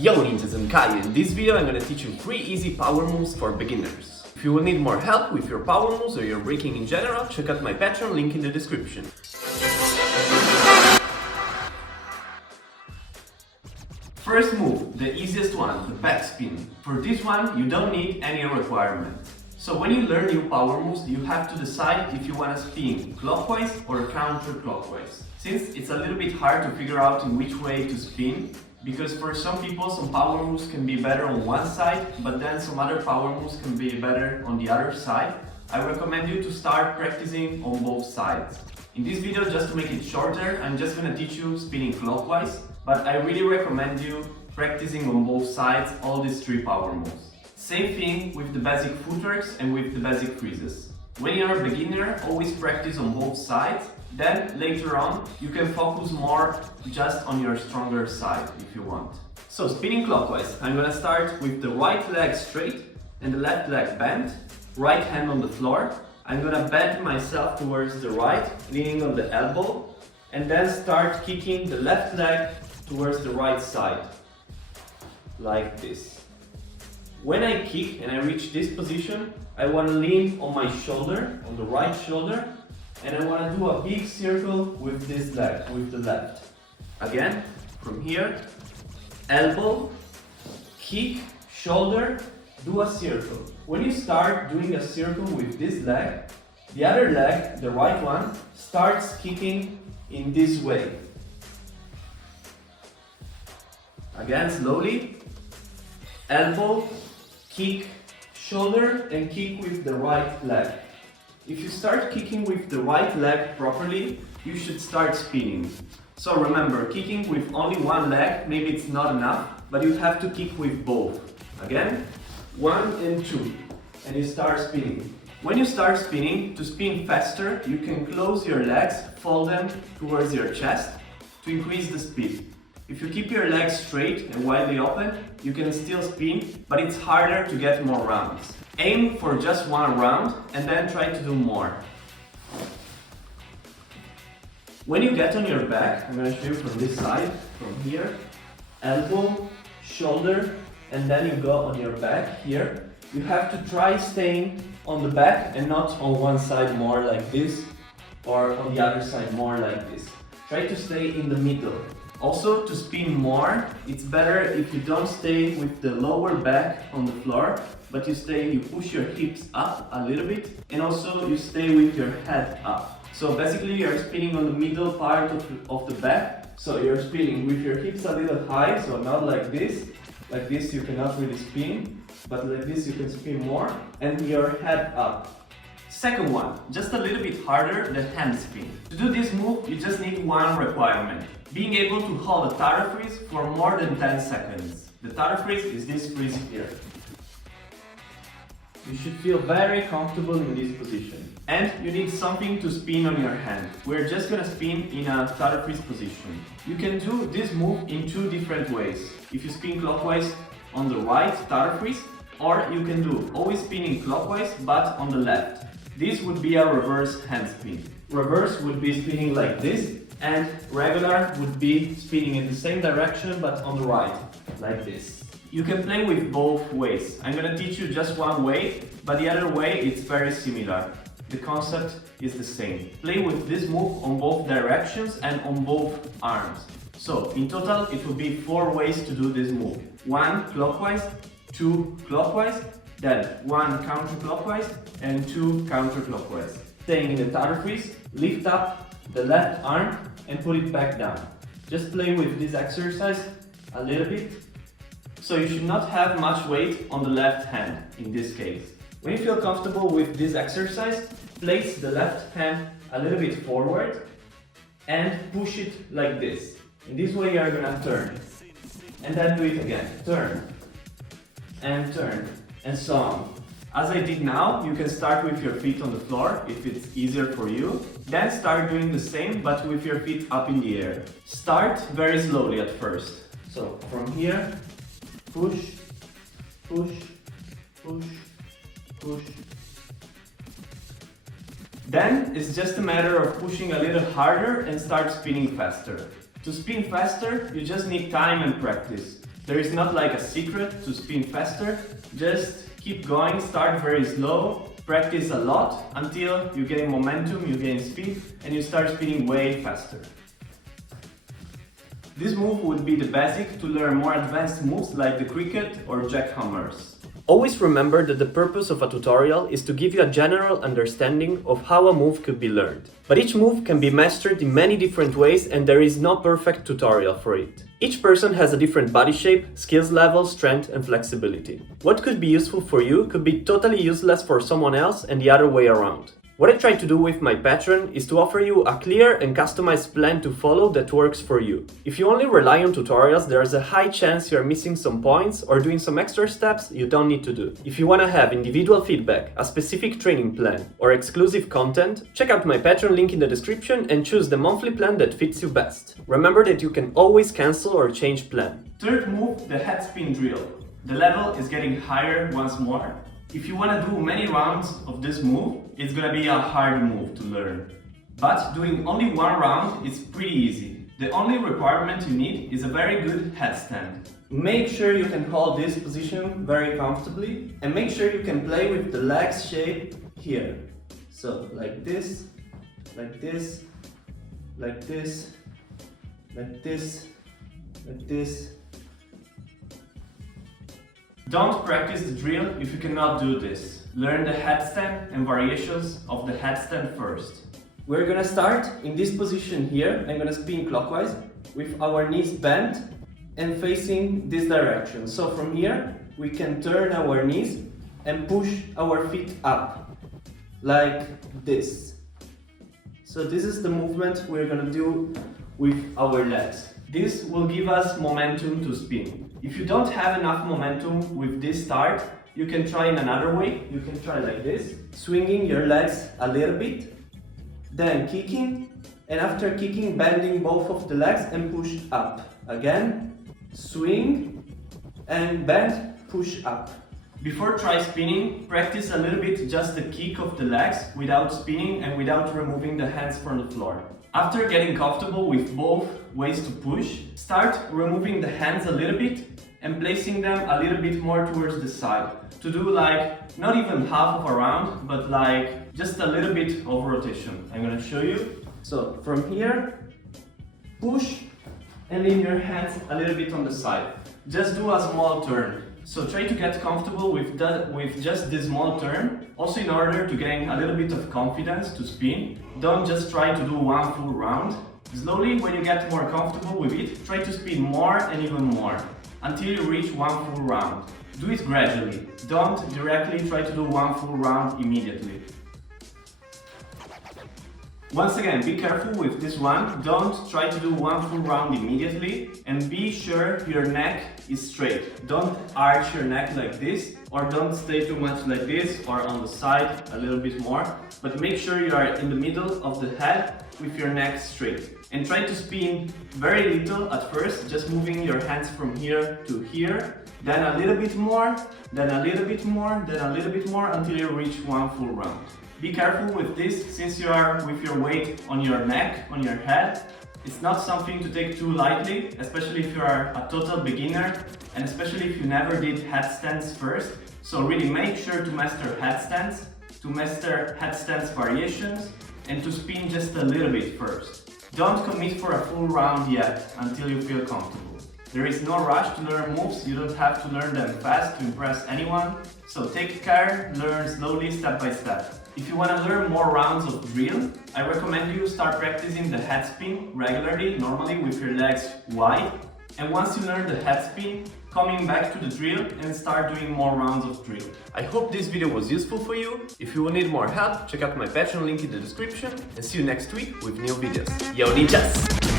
Yo ninjas, I'm Kaio. In this video I'm gonna teach you 3 easy power moves for beginners. If you will need more help with your power moves or your breaking in general, check out my Patreon, link in the description. First move, the easiest one, the backspin. For this one, you don't need any requirement. So when you learn new power moves, you have to decide if you want to spin clockwise or counterclockwise. Since it's a little bit hard to figure out in which way to spin, because for some people some power moves can be better on one side, but then some other power moves can be better on the other side, I recommend you to start practicing on both sides. In this video, just to make it shorter, I'm just gonna teach you spinning clockwise, but I really recommend you practicing on both sides all these 3 power moves. Same thing with the basic footworks and with the basic freezes. When you're a beginner, always practice on both sides. Then later on, you can focus more just on your stronger side if you want. So spinning clockwise, I'm gonna start with the right leg straight and the left leg bent, right hand on the floor. I'm gonna bend myself towards the right, leaning on the elbow, and then start kicking the left leg towards the right side, like this. When I kick and I reach this position, I want to lean on my shoulder, on the right shoulder, and I want to do a big circle with this leg, with the left. Again, from here, elbow, kick, shoulder, do a circle. When you start doing a circle with this leg, the other leg, the right one, starts kicking in this way. Again, slowly, elbow, kick, shoulder, and kick with the right leg. If you start kicking with the right leg properly, you should start spinning. So remember, kicking with only one leg, maybe it's not enough, but you have to kick with both. Again, 1 and 2, and you start spinning. When you start spinning, to spin faster, you can close your legs, fold them towards your chest to increase the speed. If you keep your legs straight and widely open, you can still spin, but it's harder to get more rounds. Aim for just 1 round and then try to do more. When you get on your back, I'm going to show you from this side, from here, elbow, shoulder, and then you go on your back here. You have to try staying on the back and not on one side more like this, or on the other side more like this. Try to stay in the middle. Also, to spin more, it's better if you don't stay with the lower back on the floor, but you push your hips up a little bit, and also you stay with your head up. So basically you're spinning on the middle part of the back, so you're spinning with your hips a little high, so not like this. Like this you cannot really spin, but like this you can spin more, and your head up. Second one, just a little bit harder, the handspin. To do this move, you just need one requirement. Being able to hold a taro freeze for more than 10 seconds. The taro freeze is this freeze here. You should feel very comfortable in this position. And you need something to spin on your hand. We're just gonna spin in a taro freeze position. You can do this move in 2 different ways. If you spin clockwise on the right taro freeze, or you can do always spinning clockwise but on the left. This would be a reverse handspin. Reverse would be spinning like this, and regular would be spinning in the same direction but on the right, like this. You can play with both ways. I'm gonna teach you just one way, but the other way it's very similar. The concept is the same. Play with this move on both directions and on both arms. So in total it will be 4 ways to do this move. 1 clockwise, 2 clockwise, then 1 counterclockwise and 2 counterclockwise. Staying in the taro freeze, lift up the left arm and put it back down. Just play with this exercise a little bit. So you should not have much weight on the left hand in this case. When you feel comfortable with this exercise, place the left hand a little bit forward and push it like this. In this way you are gonna turn. And then do it again. Turn. And turn. And so on. As I did now, you can start with your feet on the floor if it's easier for you. Then start doing the same but with your feet up in the air. Start very slowly at first. So from here, push, push, push, push. Then it's just a matter of pushing a little harder and start spinning faster. To spin faster, you just need time and practice. There is not like a secret to spin faster, just keep going, start very slow, practice a lot until you gain momentum, you gain speed, and you start spinning way faster. This move would be the basic to learn more advanced moves like the cricket or jackhammers. Always remember that the purpose of a tutorial is to give you a general understanding of how a move could be learned. But each move can be mastered in many different ways and there is no perfect tutorial for it. Each person has a different body shape, skills level, strength and flexibility. What could be useful for you could be totally useless for someone else and the other way around. What I try to do with my Patreon is to offer you a clear and customized plan to follow that works for you. If you only rely on tutorials, there's a high chance you're missing some points or doing some extra steps you don't need to do. If you want to have individual feedback, a specific training plan, or exclusive content, check out my Patreon link in the description and choose the monthly plan that fits you best. Remember that you can always cancel or change plan. Third move, the headspin drill. The level is getting higher once more. If you want to do many rounds of this move, it's gonna be a hard move to learn. But doing only one round is pretty easy. The only requirement you need is a very good headstand. Make sure you can hold this position very comfortably and make sure you can play with the legs shape here. So like this, like this, like this, like this, like this. Don't practice the drill if you cannot do this. Learn the headstand and variations of the headstand first. We're gonna start in this position here. I'm gonna spin clockwise with our knees bent and facing this direction. So from here we can turn our knees and push our feet up like this. So this is the movement we're gonna do with our legs. This will give us momentum to spin. If you don't have enough momentum with this start, you can try in another way. You can try like this, swinging your legs a little bit, then kicking, and after kicking, bending both of the legs and push up. Again, swing and bend, push up. Before try spinning, practice a little bit just the kick of the legs without spinning and without removing the hands from the floor. After getting comfortable with both ways to push, start removing the hands a little bit and placing them a little bit more towards the side. To do like, not even half of a round, but like just a little bit of rotation. I'm gonna show you. So from here, push and leave your hands a little bit on the side. Just do a small turn. So try to get comfortable with just this small turn. Also in order to gain a little bit of confidence to spin, don't just try to do one full round. Slowly, when you get more comfortable with it, try to spin more and even more until you reach one full round. Do it gradually. Don't directly try to do one full round immediately. Once again, be careful with this one. Don't try to do one full round immediately and be sure your neck is straight. Don't arch your neck like this or don't stay too much like this or on the side a little bit more, but make sure you are in the middle of the head with your neck straight. And try to spin very little at first, just moving your hands from here to here, then a little bit more, then a little bit more, then a little bit more until you reach one full round. Be careful with this, since you are with your weight on your neck, on your head. It's not something to take too lightly, especially if you are a total beginner and especially if you never did headstands first. So really make sure to master headstands, to master headstands variations and to spin just a little bit first. Don't commit for a full round yet until you feel comfortable. There is no rush to learn moves, you don't have to learn them fast to impress anyone. So take care, learn slowly, step by step. If you want to learn more rounds of drill, I recommend you start practicing the headspin regularly, normally with your legs wide. And once you learn the headspin, coming back to the drill and start doing more rounds of drill. I hope this video was useful for you. If you will need more help, check out my Patreon link in the description and see you next week with new videos. Yo ninjas!